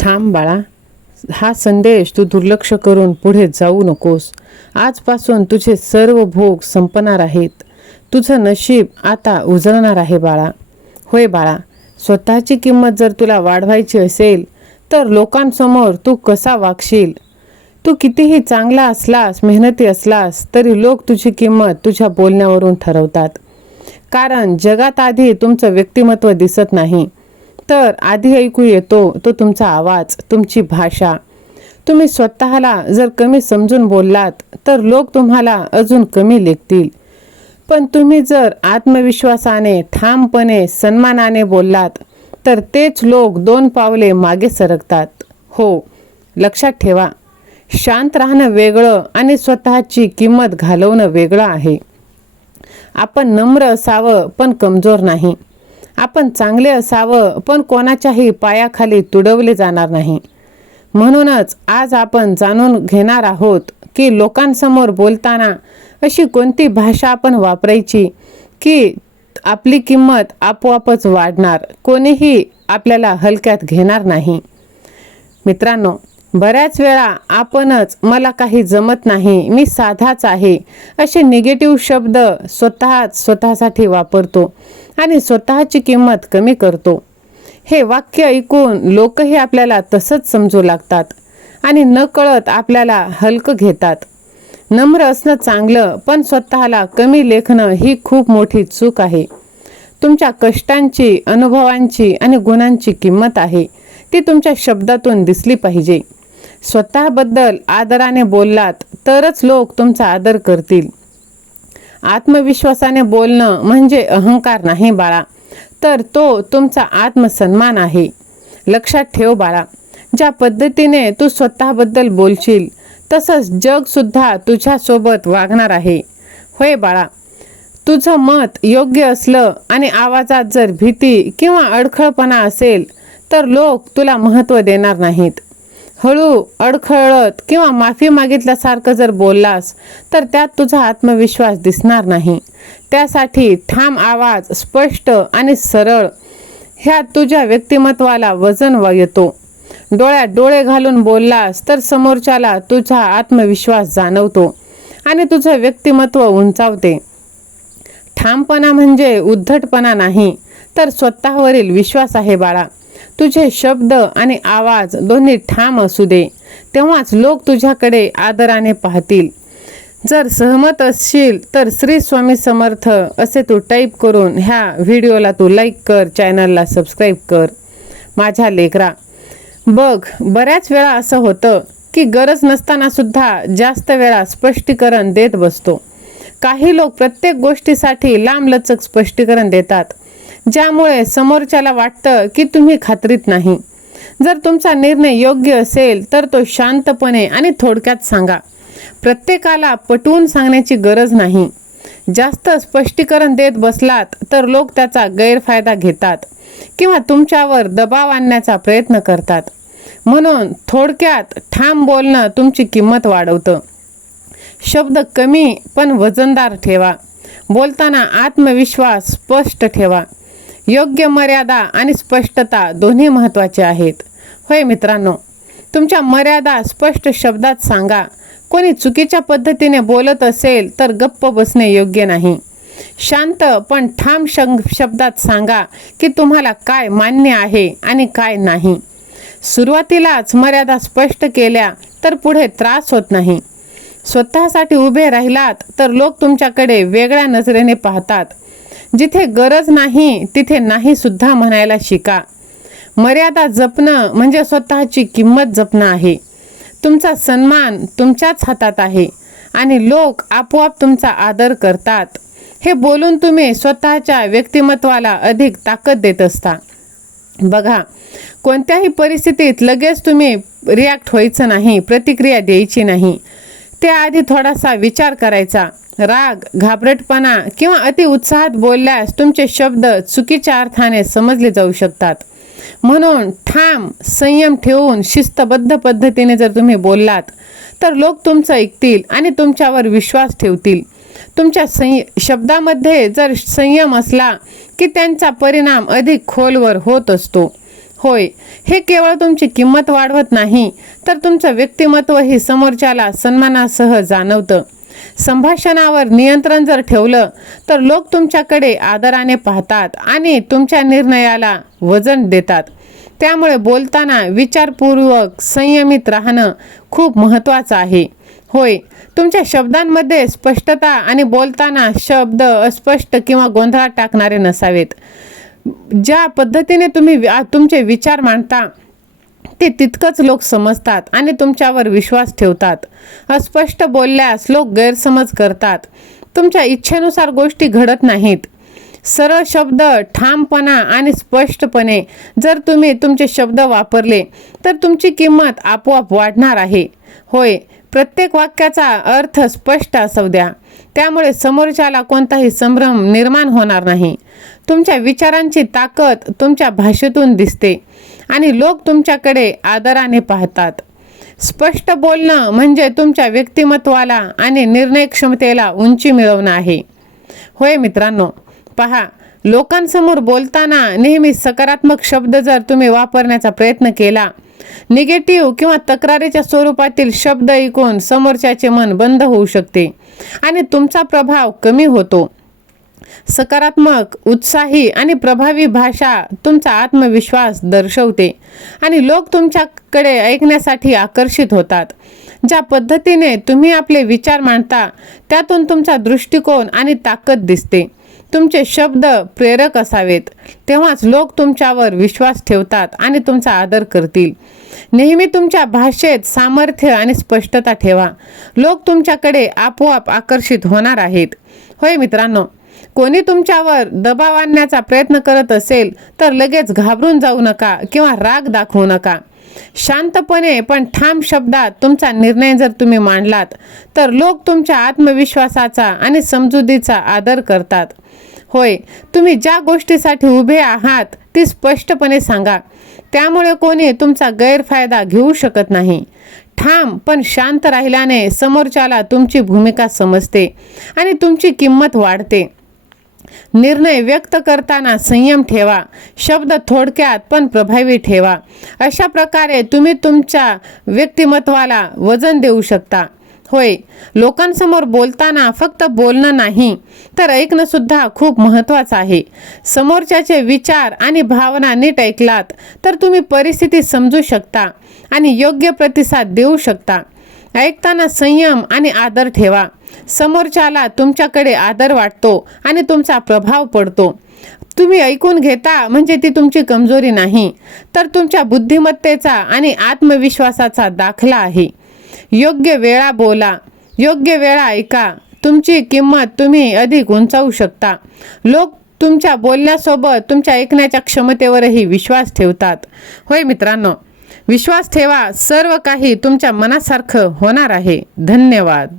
थांब बाळा, हा संदेश तू दुर्लक्ष करून पुढे जाऊ नकोस. आजपासून तुझे सर्व भोग संपणार आहेत. तुझं नशीब आता उजळणार आहे बाळा. होय बाळा, स्वतःची किंमत जर तुला वाढवायची असेल तर लोकांसमोर तू कसा वागशील. तू कितीही चांगला असलास, मेहनती असलास, तरी लोक तुझी किंमत तुझ्या बोलण्यावरून ठरवतात. कारण जगात आधी तुमचं व्यक्तिमत्व दिसत नाही, तर आधी ऐकू येतो तो तुमचा आवाज, तुमची भाषा. तुम्ही स्वतःला जर कमी समजून बोललात तर लोक तुम्हाला अजून कमी लेखतील. पण तुम्ही जर आत्मविश्वासाने, ठामपणे, सन्मानाने बोललात तर तेच लोक 2 पावले मागे सरकतात. हो, लक्षात ठेवा, शांत राहणं वेगळं आणि स्वतःची किंमत घालवणं वेगळं आहे. आपण नम्र असावं पण कमजोर नाही. आपण चांगले असावं पण कोणाच्याही पायाखाली तुडवले जाणार नाही. म्हणूनच आज आपण जाणून घेणार आहोत की लोकांसमोर बोलताना अशी कोणती भाषा आपण वापरायची की आपली किंमत आपोआपच वाढणार, कोणीही आपल्याला हलक्यात घेणार नाही. मित्रांनो, बऱ्याच वेळा आपणच मला काही जमत नाही, मी साधाच आहे, असे निगेटिव्ह शब्द स्वतःसाठी वापरतो आणि स्वतःची किंमत कमी करतो. हे वाक्य ऐकून लोकही आपल्याला तसंच समजू लागतात आणि नकळत आपल्याला हलकं घेतात. नम्र असणं चांगलं, पण स्वतःला कमी लेखणं ही खूप मोठी चूक आहे. तुमच्या कष्टांची, अनुभवांची आणि गुणांची किंमत आहे, ती तुमच्या शब्दातून दिसली पाहिजे. स्वतःबद्दल आदराने बोललात तरच लोक तुमचा आदर करतील. आत्मविश्वासाने बोलणं म्हणजे अहंकार नाही बाळा, तर तो तुमचा आत्मसन्मान आहे. लक्षात ठेव बाळा, ज्या पद्धतीने तू स्वतःबद्दल बोलशील तसंच जग सुद्धा तुझ्यासोबत वागणार आहे. होय बाळा, तुझं मत योग्य असलं आणि आवाजात जर भीती किंवा अडखळपणा असेल तर लोक तुला महत्त्व देणार नाहीत. हळू, अडखळत किंवा माफी मागितल्यासारखं जर बोललास तर त्यात तुझा आत्मविश्वास दिसणार नाही. त्यासाठी ठाम आवाज, स्पष्ट आणि सरळ, ह्यात तुझ्या व्यक्तिमत्वाला वजन येतो. डोळ्यात डोळे घालून बोललास तर समोरच्याला तुझा आत्मविश्वास जाणवतो आणि तुझं व्यक्तिमत्व उंचावते. ठामपणा म्हणजे उद्धटपणा नाही, तर स्वतःवरील विश्वास आहे बाळा. तुझे शब्द आणि आवाज दोन्ही ठाम असू दे, तेव्हाच लोक तुझ्याकडे आदराने पाहतील. जर सहमत असशील तर श्री स्वामी समर्थ असे तू टाईप करून ह्या व्हिडिओला तू लाईक कर, चॅनलला सबस्क्राईब कर. माझ्या लेकरा, बघ, बऱ्याच वेळा असं होतं की गरज नसताना सुद्धा जास्त वेळा स्पष्टीकरण देत बसतो. काही लोक प्रत्येक गोष्टीसाठी लांबलचक स्पष्टीकरण देतात, ज्यामुळे समोरच्याला वाटतं की तुम्ही खात्रीत नाही. जर तुमचा निर्णय योग्य असेल तर तो शांतपणे आणि थोडक्यात सांगा. प्रत्येकाला पटवून सांगण्याची गरज नाही. जास्त स्पष्टीकरण देत बसलात तर लोक त्याचा गैरफायदा घेतात किंवा तुमच्यावर दबाव आणण्याचा प्रयत्न करतात. म्हणून थोडक्यात ठाम बोलणं तुमची किंमत वाढवतं. शब्द कमी पण वजनदार ठेवा. बोलताना आत्मविश्वास स्पष्ट ठेवा. योग्य मर्यादा आणि स्पष्टता दोन्ही महत्त्वाचे आहेत. होय मित्रांनो, तुमच्या मर्यादा स्पष्ट शब्दात सांगा. कोणी चुकीच्या पद्धतीने बोलत असेल तर गप्प बसणे योग्य नाही. शांत पण ठाम शब्दात सांगा की तुम्हाला काय मान्य आहे आणि काय नाही. सुरुवातीलाच मर्यादा स्पष्ट केल्या तर पुढे त्रास होत नाही. स्वतःसाठी उभे राहिलात तर लोक तुमच्याकडे वेगळ्या नजरेने पाहतात. जिथे गरज नाही तिथे नाही सुद्धा म्हणायला शिका. मर्यादा जपणं म्हणजे स्वतःची किंमत जपणं आहे. तुमचा सन्मान तुमच्याच हातात आहे आणि लोक आपोआप तुमचा आदर करतात. हे बोलून तुम्ही स्वतःच्या व्यक्तिमत्वाला अधिक ताकद देत असता. बघा, कोणत्याही परिस्थितीत लगेच तुम्ही रिॲक्ट व्हायचं नाही, प्रतिक्रिया द्यायची नाही. त्याआधी थोडासा विचार करायचा. राग, घाबरटपणा किंवा अति उत्साहात बोलल्यास तुमचे शब्द चुकीच्या अर्थाने समजले जाऊ शकतात. म्हणून ठाम, संयम ठेवून शिस्तबद्ध पद्धतीने जर तुम्ही बोललात तर लोक तुमचं ऐकतील आणि तुमच्यावर विश्वास ठेवतील. तुमच्या शब्दामध्ये जर संयम असला की त्यांचा परिणाम अधिक खोलवर होत असतो. होय, हे केवळ तुमची किंमत वाढवत नाही, तर तुमचं व्यक्तिमत्वही समोरच्याला सन्मानासह जाणवतं. संभाषणावर नियंत्रण जर ठेवलं तर लोक तुमच्याकडे आदराने पाहतात आणि तुमच्या निर्णयाला वजन देतात. त्यामुळे बोलताना विचारपूर्वक संयमित राहणं खूप महत्त्वाचं आहे. होय, तुमच्या शब्दांमध्ये स्पष्टता आणि बोलताना शब्द अस्पष्ट किंवा गोंधळात टाकणारे नसावेत. ज्या पद्धतीने तुम्ही तुमचे विचार मांडता ते तितकंच लोक समजतात आणि तुमच्यावर विश्वास ठेवतात. अस्पष्ट बोलल्यास लोक गैरसमज करतात. तुमच्या इच्छेनुसार गोष्टी घडत नाहीत. सरळ शब्द, ठामपणा आणि स्पष्टपणे जर तुम्ही तुमचे शब्द वापरले तर तुमची किंमत आपोआप वाढणार आहे. होय, प्रत्येक वाक्याचा अर्थ स्पष्ट असू द्या. त्यामुळे समोरच्याला कोणताही संभ्रम निर्माण होणार नाही. तुमच्या विचारांची ताकद तुमच्या भाषेतून दिसते आणि लोक तुमच्याकडे आदराने पाहतात. स्पष्ट बोलणं म्हणजे तुमच्या व्यक्तिमत्वाला आणि निर्णय क्षमतेला उंची मिळवणं आहे. होय मित्रांनो, पहा, लोकांसमोर बोलताना नेहमी सकारात्मक शब्द जर तुम्ही वापरण्याचा प्रयत्न केला, निगेटिव्ह किंवा तक्रारीच्या स्वरूपातील शब्द ऐकून समोरच्याचे मन बंद होऊ शकते आणि तुमचा प्रभाव कमी होतो. सकारात्मक, उत्साही आणि प्रभावी भाषा तुमचा आत्मविश्वास दर्शवते आणि लोक तुमच्याकडे ऐकण्यासाठी आकर्षित होतात. ज्या पद्धतीने तुम्ही आपले विचार मांडता त्यातून तुमचा दृष्टिकोन आणि ताकद दिसते. तुमचे शब्द प्रेरक असावेत, तेव्हाच लोक तुमच्यावर विश्वास ठेवतात आणि तुमचा आदर करतील. नेहमी तुमच्या भाषेत सामर्थ्य आणि स्पष्टता ठेवा. लोक तुमच्याकडे आपोआप आकर्षित होणार आहेत. होय मित्रांनो, कोणी तुमच्यावर दबाव आणण्याचा प्रयत्न करत असेल तर लगेच घाबरून जाऊ नका किंवा राग दाखवू नका. शांतपणे पण ठाम शब्दात तुमचा निर्णय जर तुम्ही मांडलात तर लोक तुमच्या आत्मविश्वासाचा आणि समजुतीचा आदर करतात. होय, तुम्ही ज्या गोष्टीसाठी उभे आहात ती स्पष्टपणे सांगा. त्यामुळे कोणी तुमचा गैरफायदा घेऊ शकत नाही. ठाम पण शांत राहिल्याने समोरच्याला तुमची भूमिका समजते आणि तुमची किंमत वाढते. निर्णय व्यक्त करताना संयम ठेवा. शब्द थोडक्यात पण प्रभावी ठेवा. अशा प्रकारे तुम्ही तुमच्या व्यक्तिमत्वाला वजन देऊ शकता. होय, लोकांसमोर बोलताना फक्त बोलणं नाही तर ऐकणं सुद्धा खूप महत्त्वाचं आहे. समोरच्याचे विचार आणि भावना नीट ऐकलात तर तुम्ही परिस्थिती समजू शकता आणि योग्य प्रतिसाद देऊ शकता. ऐकताना संयम आणि आदर ठेवा. समोरच्याला तुमच्याकडे आदर वाटतो आणि तुमचा प्रभाव पडतो. तुम्ही ऐकून घेता म्हणजे ती तुमची कमजोरी नाही, तर तुमच्या बुद्धिमत्तेचा आणि आत्मविश्वासाचा दाखला आहे. योग्य वेळा बोला, योग्य वेळा ऐका. तुमची किंमत तुम्ही अधिक उंचावू शकता. लोक तुमच्या बोलण्यासोबत तुमच्या ऐकण्याच्या क्षमतेवरही विश्वास ठेवतात. होय मित्रांनो, विश्वास ठेवा. सर्व काही तुमच्या मनासारखं होणार आहे. धन्यवाद.